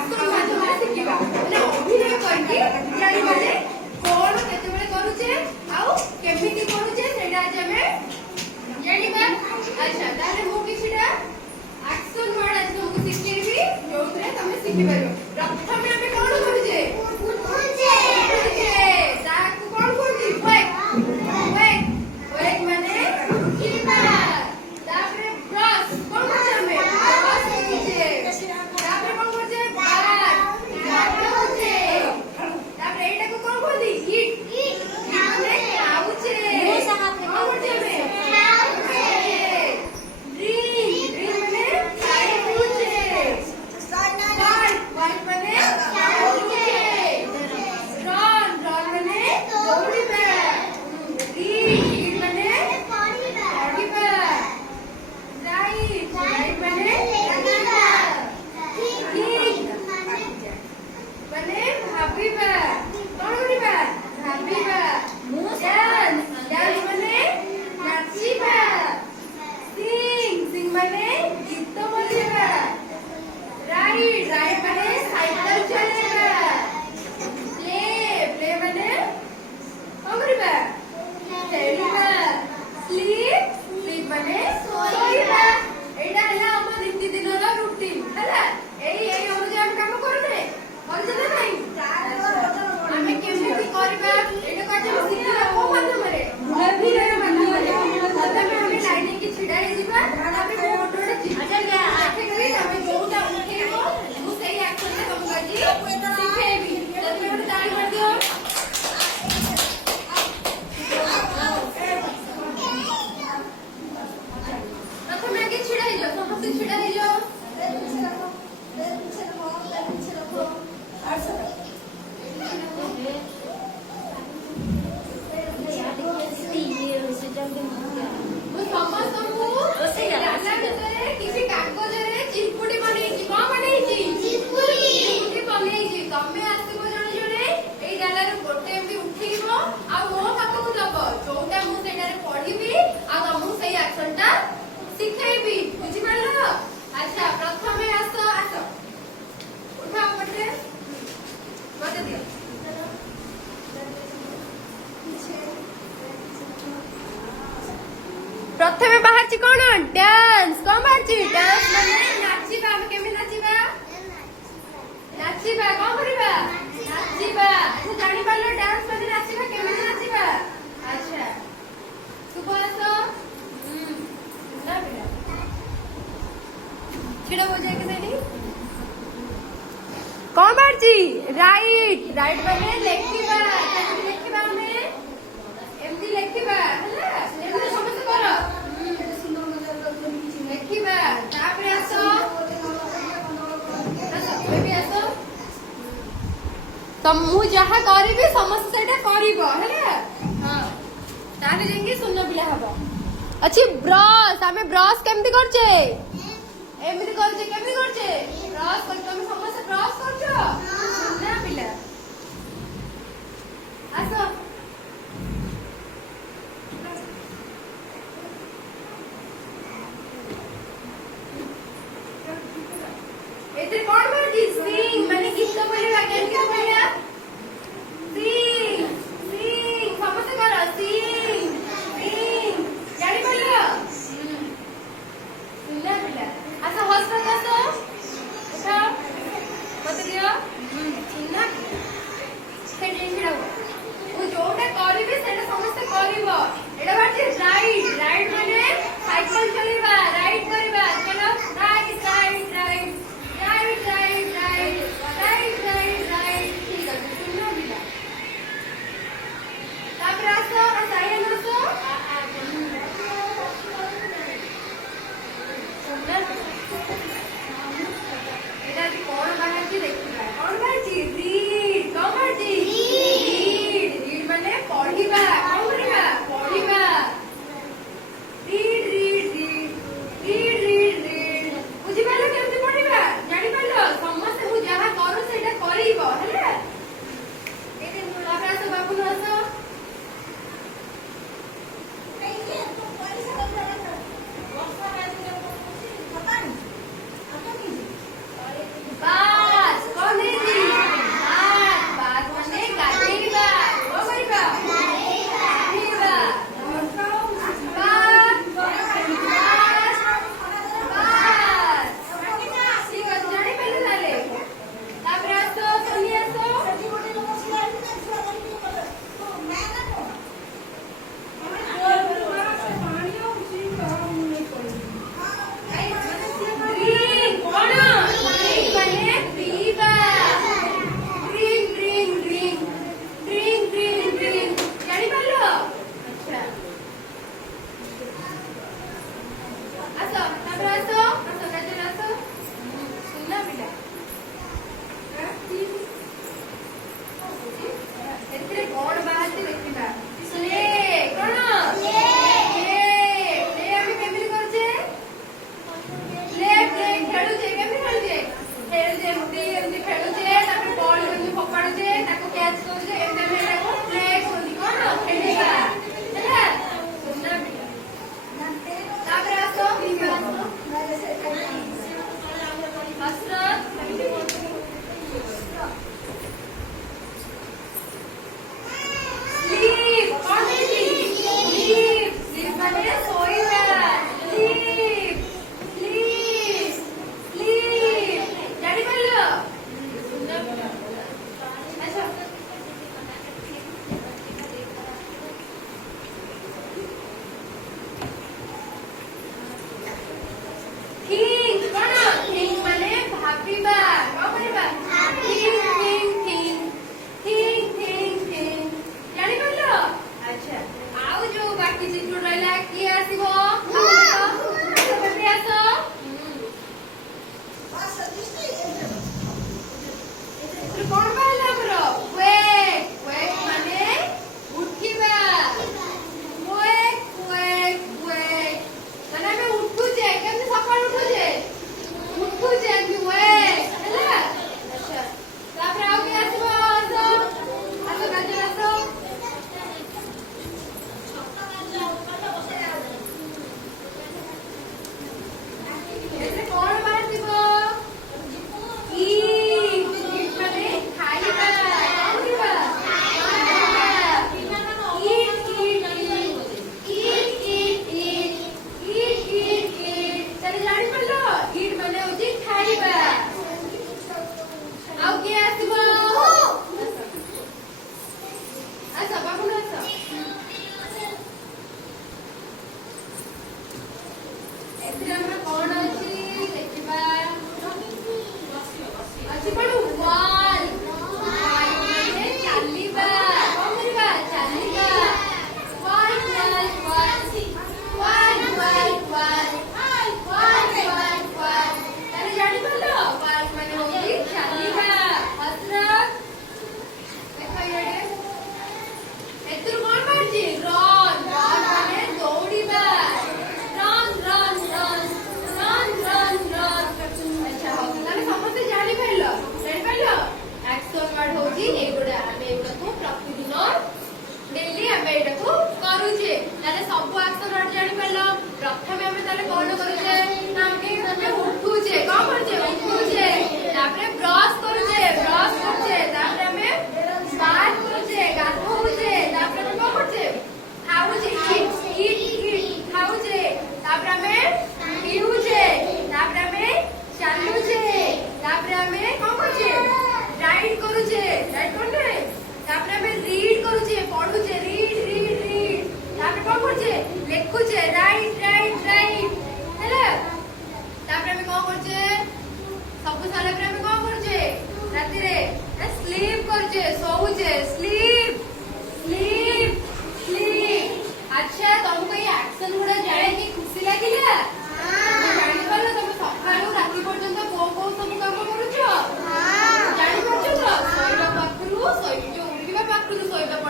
ଆକ୍ସନ ମାଧ୍ୟମରେ ଶିଖିବା ମାନେ ଅଭିନୟ କରିକି ଜାଣିବା ଯେ କଣ କେତେବେଳେ କରୁଛେ ଆଉ କେମିତି କରୁଛେ ସେଇଟା ଆଜି ଆମେ ଜାଣିବା। ଆଚ୍ଛା ତାହେଲେ ମୁଁ କିଛିଟା ଆକ୍ସନ ୱାର୍ଡ ଆଜି ତମକୁ ଶିଖେଇବି ଯୋଉଥିରେ ତମେ ଶିଖିପାରିବ। ପ୍ରଥମେ ଆମେ କଣ କରୁଛେ ତାକୁ କଣ କରୁଛି ୱେକ୍ ମାନେ ଉଠିବା। ତାପରେ ବ୍ରଶ କଣ କରୁଛେ ଆମେ ବ୍ରଶ କରୁଛେ। ତାପରେ କଣ କରୁଛେ ଗାଧଉଛେ। ତାପରେ ଏଇଟାକୁ କଣ କୁହନ୍ତି ଇଟ୍ ମାନେ ଖାଉଛେ। କଣ କରୁଛେ ଆମେ ଖାଉଛେ। ଡ୍ରିଙ୍କ ମାନେ ପାଣି ପିଉଛେ। ୱାକ୍ ମାନେ ଚାଲୁଛେ। ରନ୍ ମାନେ ଦୌଡ଼ିବା। ରିଡ୍ ମାନେ ପଢିବା। ରାଇଟ୍ ମାନେ ଲେଖିବା। ଥିଙ୍କ୍ ମାନେ ଭାବିବା। କଣ କରିବା ଭାବିବା। ଡ୍ୟାନ୍ସ ମାନେ ନାଚିବା। ସିଂ ମାନେ ଗୀତ ବୋଲିବା। ରାଇଡ୍ ମାନେ ସାଇକେଲ ଚଲେଇବା। ପ୍ଲେ ମାନେ କଣ କରିବା ଖେଳିବା। ସ୍ଲିପ୍ ମାନେ ଶୋଇବା। ଏଇଟା ହେଲା ଆମ ନିତିଦିନର ରୁଟିନ ହେଲା। ଏଇ ଅନୁଯାୟୀ ଆମେ କାମ କରୁଛେ କରୁଛେ ନା ନାଇଁ। ଆମେ କେମିତି କରିବା ଏଇଟାକୁ ଆଜି ଆମେ ଶିଖିବା କୋଉ ମାଧ୍ୟମରେ ଅଭିନୟ ମାଧ୍ୟମରେ। ପ୍ରଥମେ ଆମେ ଲାଇନ ହେଇକି ଛିଡା ହେଇଯିବା। ତାପରେ ମୁଁ ଗୋଟେ ଦେଖେଇବି ତମେ ଯୋଉଟା ଉଠେଇବ ମୁଁ ସେଇ ଆକ୍ସନରେ ତମକୁ ଆଜି ଶିଖେଇବି। ତମେ ଗୋଟେ ତାଳି ମାରିଦିଅ। ପ୍ରଥମେ ଆଗେ ଛିଡା ହେଇଯାଅ ସମସ୍ତେ ଛିଡା ହେଇଯାଅ। ମୁଁ ସମସ୍ତଙ୍କୁ ଡାଲା ଭିତରେ କିଛି କାଗଜରେ ଚିମ୍ପୁଡି ବନେଇଛି। କଣ ବନେଇଛି ଚିମ୍ପୁଡି ବନେଇଛି। ତମେ ଆସିବ ଜଣେ ଜଣେ ଏଇ ଡାଲାରୁ ଗୋଟେ ଏମିତି ଉଠେଇବ ଆଉ ମୋ ପାଖକୁ ଦବ ଯୋଉଟା ମୁଁ ସେଇଟାରେ ପଢିବି ଆଉ ତମକୁ ସେଇ ଆକ୍ସନଟା ଶିଖେଇବି। ବୁଝିପାରିଲ। ଆଚ୍ଛା ପ୍ରଥମେ ଆସ ଉଠାଅ ଗୋଟେ ମତେ ଦିଅ। ପ୍ରଥମେ ବାହାରିଛି କଣ ଡ୍ୟାନ୍ସ। କଣ ବାହାରିଛି ଡ୍ୟାନ୍ସ ମାନେ ନାଚିବା। ଆମେ କେମିତି ନାଚିବା ନାଚିବା। କଣ କରିବା ନାଚିବା। ଆଚ୍ଛା ଜାଣିପାରିଲ ଡ୍ୟାନ୍ସ ମାନେ ନାଚିବା କେମିତି ନାଚିବା। ଆଚ୍ଛା ଶୁଭ ଆସ ଛିଡ଼ା ହୋ ଯାଇକି ସେଇଠି। କଣ ବାହାରିଛି ରାଇଟ୍ ମାନେ ଲେଖିବା। ଲେଖିବା ଆମେ ଏମିତି ଲେଖିବା ହେଲା। ଏମିତି ସମସ୍ତେ କର ଲେଖିବା। ତାପରେ ଆସ ତ ମୁଁ ଯାହା କରିବି ସମସ୍ତେ ସେଇଟା କରିବ ହେଲା। ହଁ ତାହେଲେ ଯାଇକି ଶୂନ୍ୟ ପିଲା ହବ। ଅଛି ବ୍ରଶ। ଆମେ ବ୍ରଶ କେମିତି କରୁଛେ ଏମିତି କରୁଛେ। କେମିତି କରୁଛେ ବ୍ରଶ କରୁଛେ। ତମେ ସମସ୍ତେ ବ୍ରଶ କରୁଛ ନା ପିଲା ଆସ। ଏଥିରେ କଣ ବାହାରିଛି ସିଂ ମାନେ ଗୀତ ବୋଲିବା। କେମିତି ବୋଲିବା ସିଂ ସମସ୍ତେ କର ସିଂ ଜାଣିପାରିଲ। ପିଲା ଆସ ହସ ଉଠାଅ ମତେ ଦିଅ। ସେଇଠି ଛିଡ଼ା ହୁଅ। ମୁଁ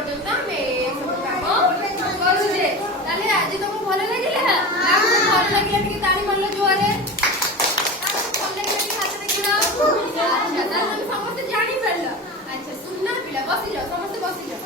पर्यंत आमे सब काम करूजे ताले आज तुमको भलो लागिला भलो लागिला टिके ताली मारलो जोरे भलो लागिला टिके हाथ देखिला अच्छा ताले समस्त जानि परलो अच्छा सुनना पिला बसी जाओ समस्त बसी जाओ